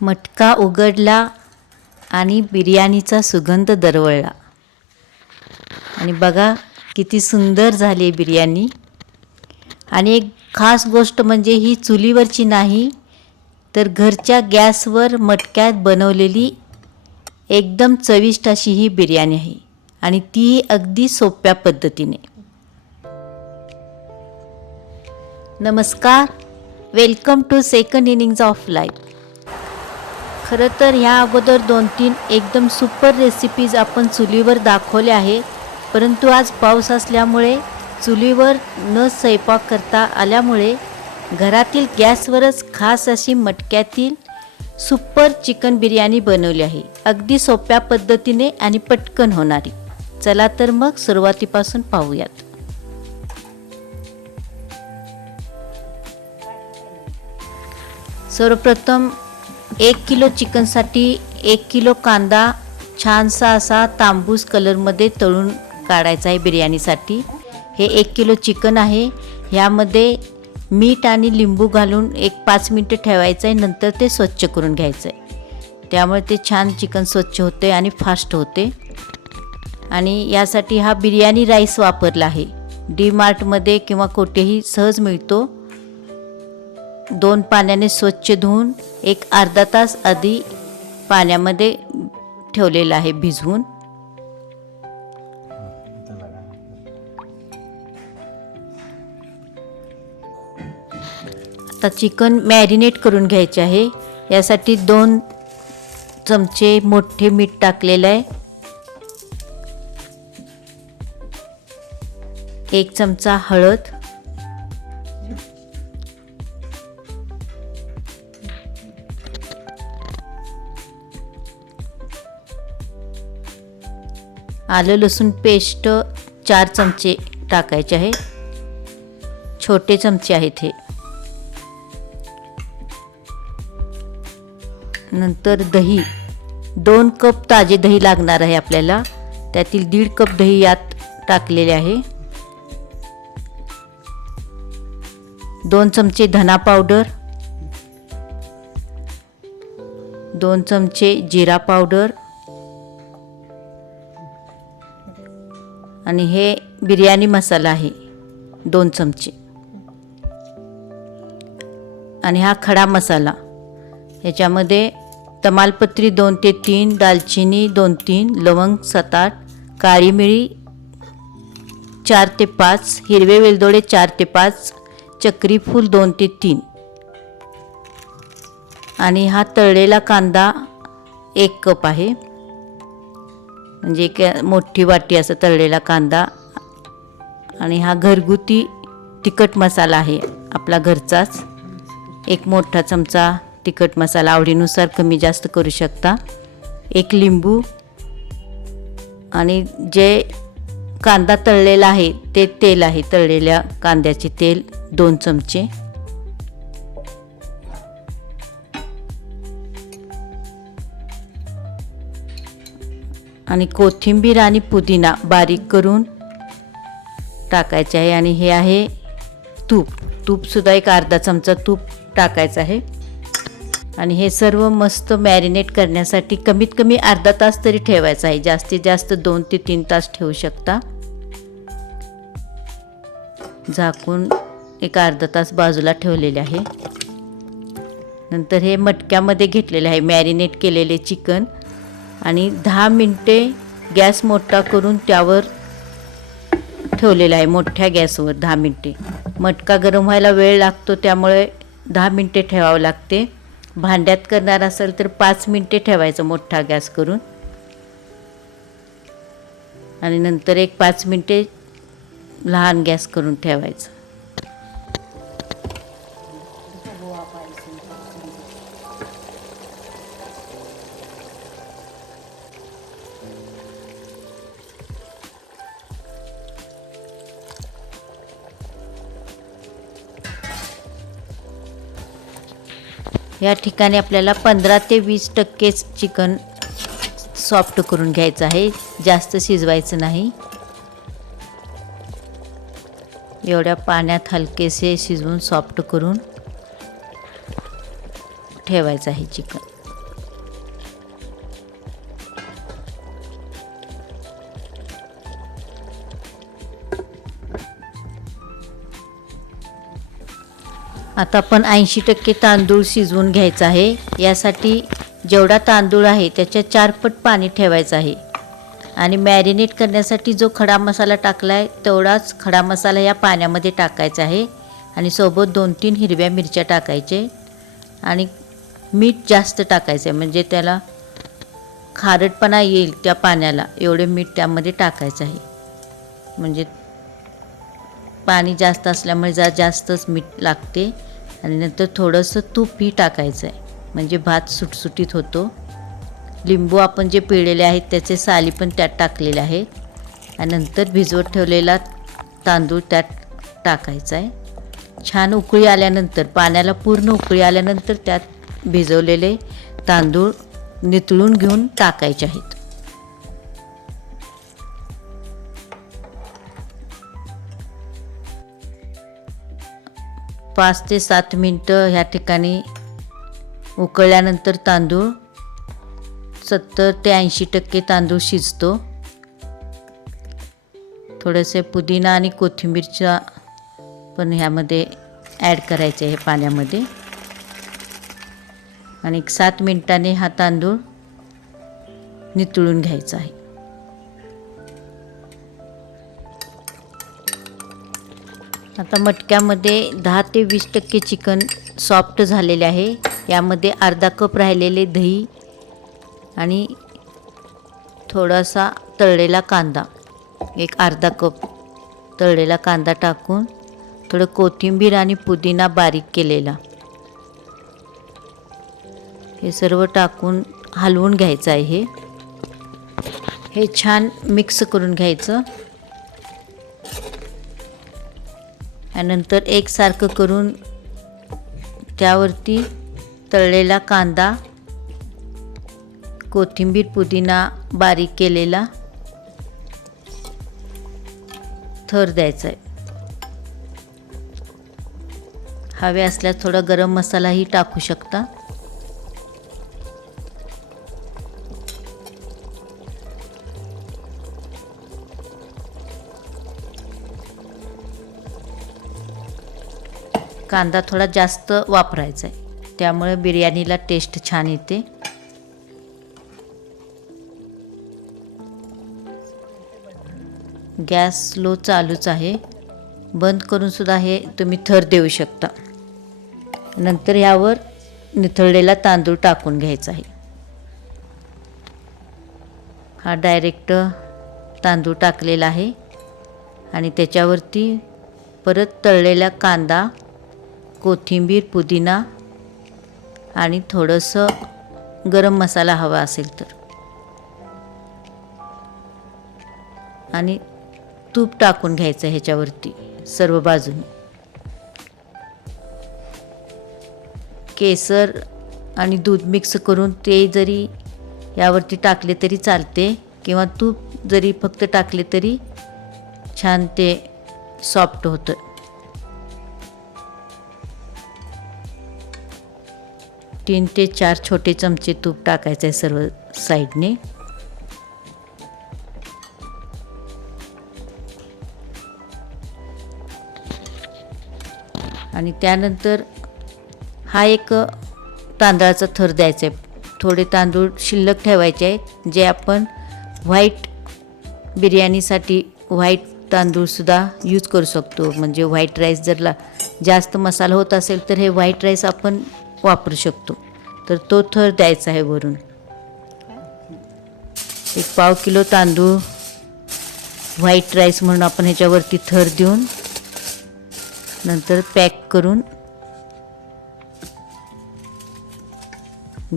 मटका उघडला आणि बिर्याणीचा सुगंध दरवळला. आणि बघा किती सुंदर झाली बिर्याणी. आणि एक खास गोष्ट म्हणजे ही चुलीवरची नाही तर घरच्या गॅसवर मटक्यात बनवलेली एकदम चविष्ट अशी ही बिर्याणी आहे आणि ती अगदी सोप्या पद्धतीने. नमस्कार, welcome to second innings of life. खरं तर ह्या अगोदर 2-3 एकदम सुपर रेसिपीज आपण चुलीवर दाखवल्या आहे, परंतु आज पाऊस असल्यामुळे चुलीवर न स्वयंपाक करता आल्यामुळे घरातील गॅसवरच खास अशी मटक्यातील सुपर चिकन बिर्याणी बनवली आहे, अगदी सोप्या पद्धतीने आणि पटकन होणारी. चला तर मग सुरुवातीपासून पाहूयात. सर्वप्रथम 1 किलो चिकनसाठी 1 किलो कांदा छानसा असा तांबूस कलरमध्ये तळून काढायचा आहे बिर्याणीसाठी. हे 1 किलो चिकन आहे. ह्यामध्ये मीठ आणि लिंबू घालून एक 5 मिनटं ठेवायचं आहे, नंतर ते स्वच्छ करून घ्यायचं आहे. त्यामुळे ते छान चिकन स्वच्छ होते आणि फास्ट होते. आणि यासाठी हा बिर्याणी राईस वापरला आहे. DMartमध्ये किंवा कुठेही सहज मिळतो. 2 पाण्याने स्वच्छ धुवून एक अर्धा तास आधी पाण्यामध्ये ठेवलेला आहे भिजवून. आता चिकन मॅरिनेट करून घ्यायचे आहे. यासाठी 2 चमचे मोठे मीठ टाकलेलं आहे, 1 चमचा हळद, आलं लसूण पेस्ट 4 चमचे टाकायचे आहे, छोटे चमचे आहेत हे. नंतर दही, 2 कप ताजे दही लागणार आहे आपल्याला. त्यातील 1.5 कप दही यात टाकलेले आहे. 2 चमचे धना पावडर, 2 चमचे जिरा पावडर आणि हे बिर्याणी मसाला आहे 2 चमचे. आणि हा खडा मसाला, ह्याच्यामध्ये तमालपत्री 2 ते 3, दालचिनी 2-3, लवंग 7-8, काळी मिरी 4 ते 5, हिरवे वेलदोडे 4 ते 5, चक्री फूल 2 ते 3 आणि हा तळलेला कांदा 1 कप आहे, म्हणजे एक मोठी वाटी असं तळलेला कांदा. आणि हा घरगुती तिखट मसाला आहे आपला घरचाच, 1 मोठा चमचा तिखट मसाला, आवडीनुसार कमी जास्त करू शकता. 1 लिंबू आणि जे कांदा तळलेला आहे ते तेल आहे, तळलेल्या कांद्याचे तेल 2 चमचे. आणि कोथिंबीर आणि पुदिना बारीक करून टाकायचे आहे. आणि हे आहे तूपसुद्धा एक अर्धा चमचा तूप टाकायचं आहे. आणि हे सर्व मस्त मॅरिनेट करण्यासाठी कमीत कमी अर्धा तास तरी ठेवायचं आहे, जास्तीत जास्त 2 ते 3 तास ठेवू शकता. झाकून एक अर्धा तास बाजूला ठेवलेले आहे. नंतर हे मटक्यामध्ये घेतलेले आहे मॅरिनेट केलेले चिकन आणि 10 मिनटे गॅस मोठा करून त्यावर ठेवलेला आहे, मोठ्या गॅसवर 10 मिनटे. मटका गरम व्हायला वेळ लागतो, त्यामुळे 10 मिनटे ठेवावं लागते. भांड्यात करणार असेल तर 5 मिनटे ठेवायचं मोठा गॅस करून. आणि नंतर एक 5 मिनटे लहान गॅस करून ठेवायचं. या ठिकाणी आपल्याला 15 ते 20% चिकन सॉफ्ट करून घ्यायचं आहे, जास्त शिजवायचं नाही. एवढ्या पाण्यात हलकेसे शिजवून सॉफ्ट करून ठेवायचं आहे चिकन. आता आपण 80% तांदूळ शिजवून घ्यायचा आहे. यासाठी जेवढा तांदूळ आहे त्याच्या 4 पट पाणी ठेवायचं आहे. आणि मॅरिनेट करण्यासाठी जो खडा मसाला टाकला आहे तेवढाच खडा मसाला या पाण्यामध्ये टाकायचा आहे. आणि सोबत 2-3 हिरव्या मिरच्या टाकायचे आणि मीठ जास्त टाकायचं आहे, म्हणजे त्याला खारटपणा येईल त्या पाण्याला, एवढे मीठ त्यामध्ये टाकायचं आहे. म्हणजे पाणी जास्त असल्यामुळे जास्तच मीठ लागते. आणि नंतर थोडंसं तूपही टाकायचं आहे, म्हणजे भात सुटसुटीत होतो. लिंबू आपण जे पिळलेले आहेत त्याचे साली पण त्यात टाकलेले आहेत. आणि नंतर भिजवत ठेवलेला तांदूळ त्यात टाकायचा आहे. छान उकळी आल्यानंतर, पाण्याला पूर्ण उकळी आल्यानंतर त्यात भिजवलेले तांदूळ नितळून घेऊन टाकायचे आहेत. पाच ते 7 मिनटं ह्या ठिकाणी उकळल्यानंतर तांदूळ 70 ते 80% तांदूळ शिजतो. थोडेसे पुदिना आणि कोथिंबीरचा पण ह्यामध्ये ॲड करायचे आहे पाण्यामध्ये. आणि 7 मिनिटांनी हा तांदूळ नितळून घ्यायचा आहे. आता मटक्यामध्ये 10 ते 20% चिकन सॉफ्ट झालेले आहे. यामध्ये अर्धा कप राहिलेले दही आणि थोडासा तळलेला कांदा, एक अर्धा कप तळलेला कांदा टाकून थोडं कोथिंबीर आणि पुदिना बारीक केलेला, हे सर्व टाकून हलवून घ्यायचं आहे. हे छान मिक्स करून घ्यायचं. त्यानंतर एकसारखं करून त्यावरती तळलेला कांदा, कोथिंबीर, पुदिना बारीक केलेला थर द्यायचा आहे. हवे असल्यास थोडा गरम मसालाही टाकू शकता. कांदा थोडा जास्त वापरायचा आहे, त्यामुळे बिर्याणीला टेस्ट छान येते. गॅस स्लो चालूच आहे. बंद करून सुद्धा हे तुम्ही थर देऊ शकता. नंतर यावर निथळलेला तांदूळ टाकून घ्यायचा आहे. हा डायरेक्ट तांदूळ टाकलेला आहे आणि त्याच्यावरती परत तळलेला कांदा, कोथिंबीर, पुदिना आणि थोडंसं गरम मसाला हवा असेल तर, आणि तूप टाकून घ्यायचं ह्याच्यावरती सर्व बाजूने. केसर आणि दूध मिक्स करून ते जरी यावरती टाकले तरी चालते, किंवा तूप जरी फक्त टाकले तरी छान ते सॉफ्ट होतं. तीन ते 4 छोटे चमचे तूप टाकायचं आहे सर्व साईडने. आणि त्यानंतर हा एक तांदळाचा थर द्यायचा आहे. थोडे तांदूळ शिल्लक ठेवायचे आहेत, जे आपण व्हाईट बिर्याणीसाठी व्हाईट तांदूळसुद्धा यूज करू शकतो. म्हणजे व्हाईट राईस जर जास्त मसाला होत असेल तर हे व्हाईट राईस आपण वापरू शकतो. तर तो थर द्यायचा आहे वरून. 1 किलो तांदूळ व्हाईट राईस म्हणून आपण ह्याच्यावरती थर देऊन नंतर पॅक करून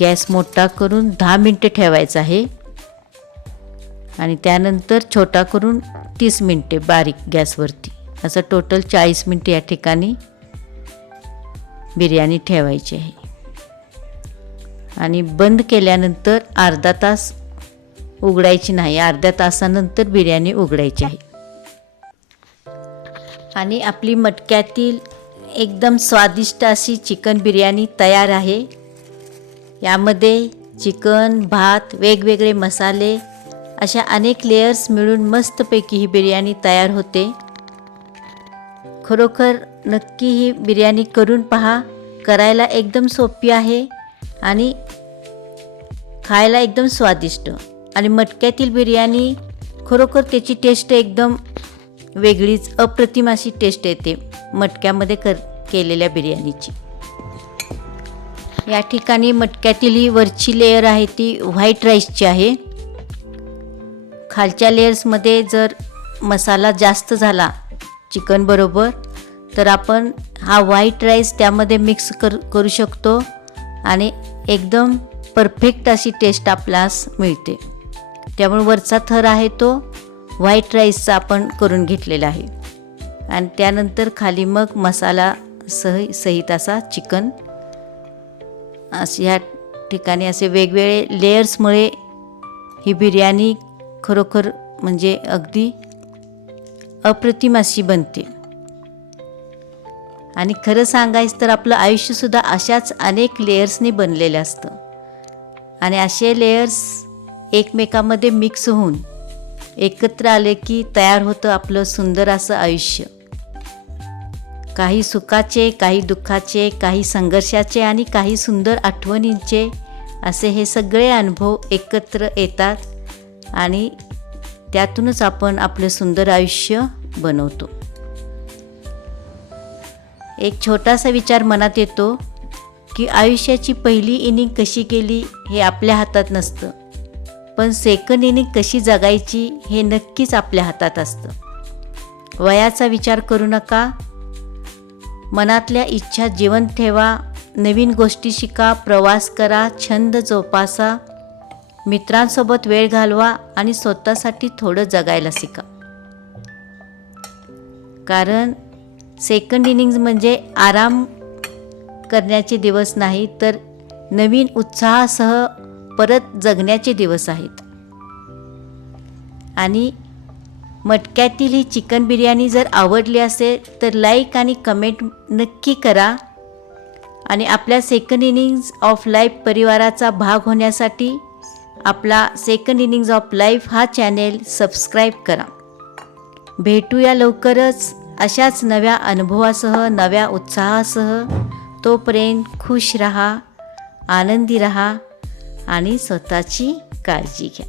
गॅस मोठा करून 10 मिनिटे ठेवायचा आहे. आणि त्यानंतर छोटा करून 30 मिनिटे बारीक गॅसवरती, असं टोटल 40 मिनिटे या ठिकाणी बिर्याणी ठेवायची आहे. आणि बंद केल्यानंतर अर्धा तास उघडायची नाही, अर्ध्या तासानंतर बिर्याणी उघडायची आहे. आणि आपली मटक्यातील एकदम स्वादिष्ट अशी चिकन बिर्याणी तयार आहे. यामध्ये चिकन, भात, वेगवेगळे मसाले अशा अनेक लेयर्स मिळून मस्तपैकी ही बिर्याणी तयार होते. खरोखर नक्की ही बिर्याणी करून पहा. करायला एकदम सोपी आहे आणि खायला एकदम स्वादिष्ट. आणि मटक्यातील बिर्याणी खरोखर त्याची टेस्ट एकदम वेगळीच अप्रतिम अशी टेस्ट येते मटक्यामध्ये केलेल्या बिर्याणीची. या ठिकाणी मटक्यातील ही वरची लेयर आहे ती व्हाईट राईसची आहे. खालच्या लेयर्समध्ये जर मसाला जास्त झाला चिकन बरोबर तर आपण हा व्हाईट राईस त्यामध्ये मिक्स करू शकतो आणि एकदम परफेक्ट अशी टेस्ट आपल्यास मिळते. त्यामुळे वरचा थर आहे तो व्हाईट राईसचा आपण करून घेतलेला आहे आणि त्यानंतर खाली मग मसाला सहित असा चिकन. असे ह्या ठिकाणी असे वेगवेगळे लेयर्समुळे ही बिर्याणी खरोखर म्हणजे अगदी अप्रतिम अशी बनते. आणि खरं सांगायचं तर आपलं आयुष्यसुद्धा अशाच अनेक लेयर्सनी बनलेलं असतं आणि असे लेयर्स एकमेकांमध्ये मिक्स होऊन एकत्र आले की तयार होतं आपलं सुंदर असं आयुष्य. काही सुखाचे, काही दुःखाचे, काही संघर्षाचे आणि काही सुंदर आठवणींचे असे हे सगळे अनुभव एकत्र येतात आणि त्यातूनच आपण आपलं सुंदर आयुष्य बनवतो. एक छोटासा विचार मनात येतो की आयुष्याची पहिली इनिंग कशी केली हे आपल्या हातात नसतं, पण सेकंड इनिंग कशी जगायची हे नक्कीच आपल्या हातात असतं. वयाचा विचार करू नका, मनातल्या इच्छा जिवंत ठेवा, नवीन गोष्टी शिका, प्रवास करा, छंद जोपासा, मित्रांसोबत वेळ घालवा आणि स्वतःसाठी थोडं जगायला शिका. कारण सेकंड इनिंग्स म्हणजे आराम करण्याचे दिवस नाही तर नवीन उत्साहासह परत जगण्याचे दिवस आहेत. आणि मटक्यातील ही चिकन बिर्याणी जर आवडली असेल तर लाईक आणि कमेंट नक्की करा आणि आपल्या सेकंड इनिंग्स ऑफ लाईफ परिवाराचा भाग होण्यासाठी आपला सेकंड इनिंग्स ऑफ लाईफ हा चॅनेल सबस्क्राईब करा. भेटूया लवकरच अशाच नव्या अनुभवासह, नव्या उत्साहासह. तोपर्यंत खुश रहा, आनंदी रहा आणि स्वतःची काळजी घ्या.